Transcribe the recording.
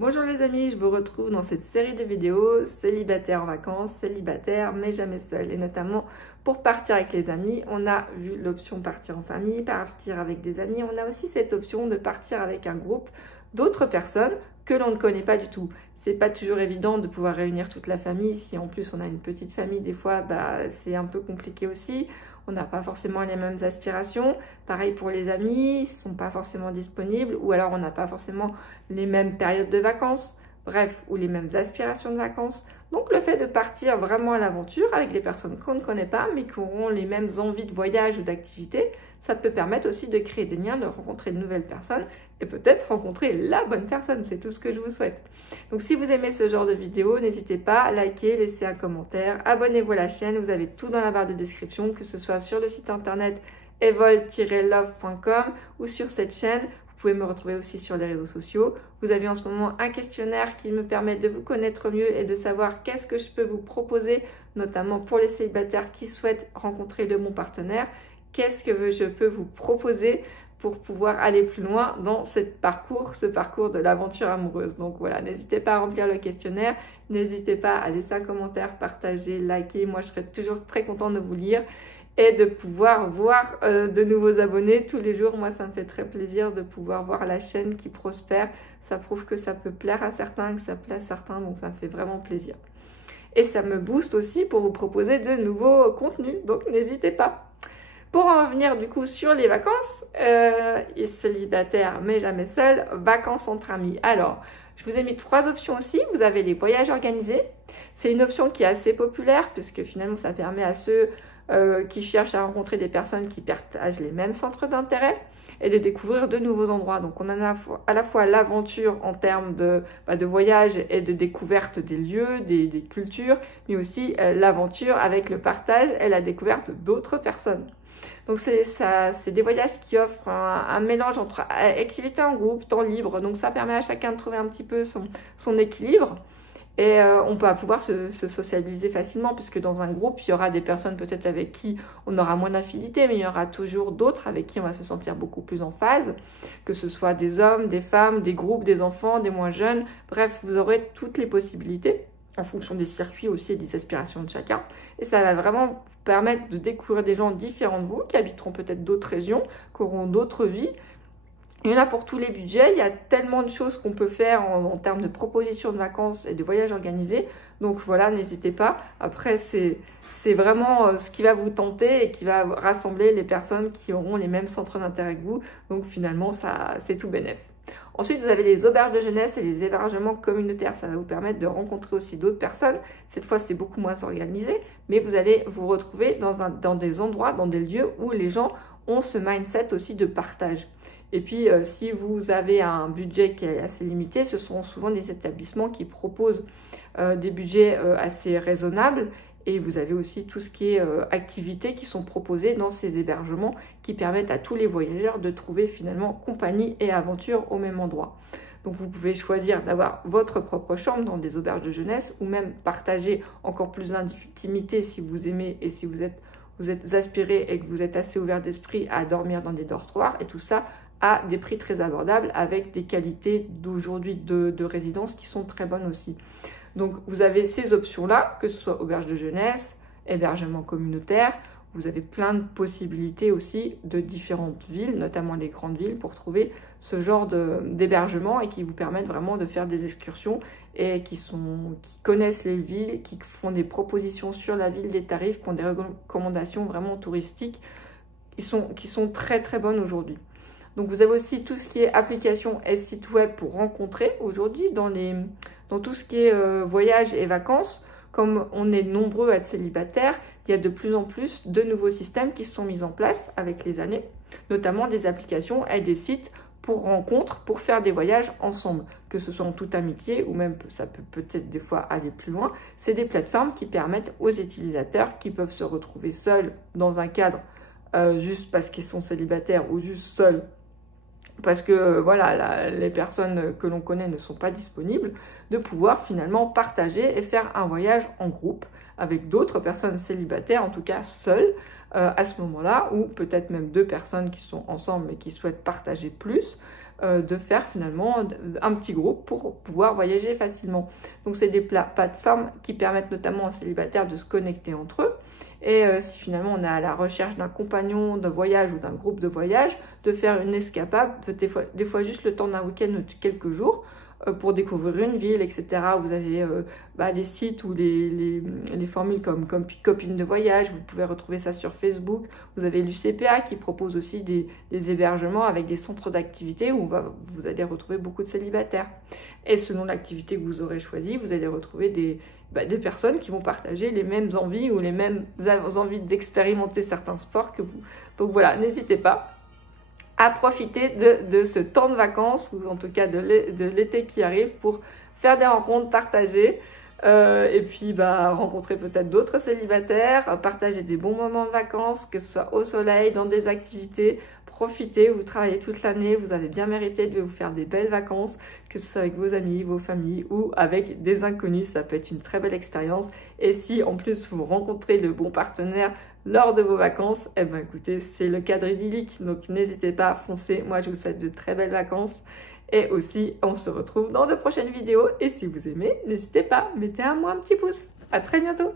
Bonjour les amis, je vous retrouve dans cette série de vidéos célibataire en vacances, célibataire mais jamais seul. Et notamment pour partir avec les amis, on a vu l'option partir en famille, partir avec des amis. On a aussi cette option de partir avec un groupe d'autres personnes que l'on ne connaît pas du tout. C'est pas toujours évident de pouvoir réunir toute la famille. Si en plus on a une petite famille, des fois c'est un peu compliqué aussi. On n'a pas forcément les mêmes aspirations. Pareil pour les amis, ils ne sont pas forcément disponibles ou alors on n'a pas forcément les mêmes périodes de vacances, bref, ou les mêmes aspirations de vacances. Donc le fait de partir vraiment à l'aventure avec des personnes qu'on ne connaît pas mais qui auront les mêmes envies de voyage ou d'activité, ça peut permettre aussi de créer des liens, de rencontrer de nouvelles personnes et peut-être rencontrer la bonne personne. C'est tout ce que je vous souhaite. Donc si vous aimez ce genre de vidéo, n'hésitez pas à liker, laisser un commentaire, abonnez-vous à la chaîne, vous avez tout dans la barre de description, que ce soit sur le site internet evol-love.com ou sur cette chaîne. Vous pouvez me retrouver aussi sur les réseaux sociaux. Vous avez en ce moment un questionnaire qui me permet de vous connaître mieux et de savoir qu'est-ce que je peux vous proposer, notamment pour les célibataires qui souhaitent rencontrer le bon partenaire. Qu'est-ce que je peux vous proposer pour pouvoir aller plus loin dans ce parcours de l'aventure amoureuse. Donc voilà, n'hésitez pas à remplir le questionnaire, n'hésitez pas à laisser un commentaire, partager, liker. Moi, je serai toujours très contente de vous lire et de pouvoir voir de nouveaux abonnés tous les jours. Moi, ça me fait très plaisir de pouvoir voir la chaîne qui prospère. Ça prouve que ça peut plaire à certains, que ça plaît à certains, donc ça me fait vraiment plaisir. Et ça me booste aussi pour vous proposer de nouveaux contenus, donc n'hésitez pas. Pour en revenir du coup sur les vacances, célibataire mais jamais seul, vacances entre amis. Alors, je vous ai mis 3 options aussi. Vous avez les voyages organisés. C'est une option qui est assez populaire puisque finalement ça permet à ceux qui cherchent à rencontrer des personnes qui partagent les mêmes centres d'intérêt et de découvrir de nouveaux endroits. Donc on a à la fois l'aventure en termes de voyage et de découverte des lieux, des cultures, mais aussi l'aventure avec le partage et la découverte d'autres personnes. Donc c'est des voyages qui offrent un mélange entre activité en groupe, temps libre. Donc ça permet à chacun de trouver un petit peu son équilibre. Et on va pouvoir se socialiser facilement puisque dans un groupe, il y aura des personnes peut-être avec qui on aura moins d'affinité, mais il y aura toujours d'autres avec qui on va se sentir beaucoup plus en phase, que ce soit des hommes, des femmes, des groupes, des enfants, des moins jeunes. Bref, vous aurez toutes les possibilités en fonction des circuits aussi et des aspirations de chacun. Et ça va vraiment vous permettre de découvrir des gens différents de vous, qui habiteront peut-être d'autres régions, qui auront d'autres vies. Il y en a pour tous les budgets, il y a tellement de choses qu'on peut faire en termes de propositions de vacances et de voyages organisés. Donc voilà, n'hésitez pas. Après, c'est vraiment ce qui va vous tenter et qui va rassembler les personnes qui auront les mêmes centres d'intérêt que vous. Donc finalement, c'est tout bénef. Ensuite, vous avez les auberges de jeunesse et les hébergements communautaires. Ça va vous permettre de rencontrer aussi d'autres personnes. Cette fois, c'est beaucoup moins organisé, mais vous allez vous retrouver dans des endroits, dans des lieux où les gens ont ce mindset aussi de partage. Et puis, si vous avez un budget qui est assez limité, ce sont souvent des établissements qui proposent des budgets assez raisonnables. Et vous avez aussi tout ce qui est activités qui sont proposées dans ces hébergements qui permettent à tous les voyageurs de trouver finalement compagnie et aventure au même endroit. Donc vous pouvez choisir d'avoir votre propre chambre dans des auberges de jeunesse ou même partager encore plus d'intimité si vous aimez et si vous êtes aspiré et que vous êtes assez ouvert d'esprit à dormir dans des dortoirs et tout ça à des prix très abordables avec des qualités d'aujourd'hui de résidence qui sont très bonnes aussi. Donc vous avez ces options-là, que ce soit auberge de jeunesse, hébergement communautaire, vous avez plein de possibilités aussi de différentes villes, notamment les grandes villes, pour trouver ce genre d'hébergement et qui vous permettent vraiment de faire des excursions et qui connaissent les villes, qui font des propositions sur la ville, des tarifs, qui ont des recommandations vraiment touristiques qui sont très très bonnes aujourd'hui. Donc vous avez aussi tout ce qui est application et site web pour rencontrer aujourd'hui dans tout ce qui est voyage et vacances. Comme on est nombreux à être célibataires, il y a de plus en plus de nouveaux systèmes qui se sont mis en place avec les années, notamment des applications et des sites pour rencontres, pour faire des voyages ensemble, que ce soit en toute amitié ou même ça peut peut-être des fois aller plus loin. C'est des plateformes qui permettent aux utilisateurs qui peuvent se retrouver seuls dans un cadre juste parce qu'ils sont célibataires ou juste seuls parce que voilà, les personnes que l'on connaît ne sont pas disponibles, de pouvoir finalement partager et faire un voyage en groupe avec d'autres personnes célibataires, en tout cas seules, à ce moment-là, ou peut-être même 2 personnes qui sont ensemble mais qui souhaitent partager plus. de faire finalement un petit groupe pour pouvoir voyager facilement. Donc c'est des plateformes qui permettent notamment aux célibataires de se connecter entre eux. Et si finalement on est à la recherche d'un compagnon de voyage ou d'un groupe de voyage, de faire une escapade, des fois juste le temps d'un week-end ou de quelques jours, pour découvrir une ville, etc. Vous avez les sites ou les formules comme Copines de voyage, vous pouvez retrouver ça sur Facebook. Vous avez l'UCPA qui propose aussi des hébergements avec des centres d'activité où vous allez retrouver beaucoup de célibataires. Et selon l'activité que vous aurez choisie, vous allez retrouver des personnes qui vont partager les mêmes envies ou les mêmes envies d'expérimenter certains sports que vous. Donc voilà, n'hésitez pas à profiter de ce temps de vacances, ou en tout cas de l'été qui arrive, pour faire des rencontres, partager, et puis rencontrer peut-être d'autres célibataires, partager des bons moments de vacances, que ce soit au soleil, dans des activités. Profitez, vous travaillez toute l'année, vous avez bien mérité de vous faire des belles vacances, que ce soit avec vos amis, vos familles ou avec des inconnus, ça peut être une très belle expérience. Et si en plus vous rencontrez de bons partenaires lors de vos vacances, eh ben écoutez, c'est le cadre idyllique, donc n'hésitez pas à foncer. Moi je vous souhaite de très belles vacances et aussi on se retrouve dans de prochaines vidéos. Et si vous aimez, n'hésitez pas, mettez un petit pouce. À très bientôt.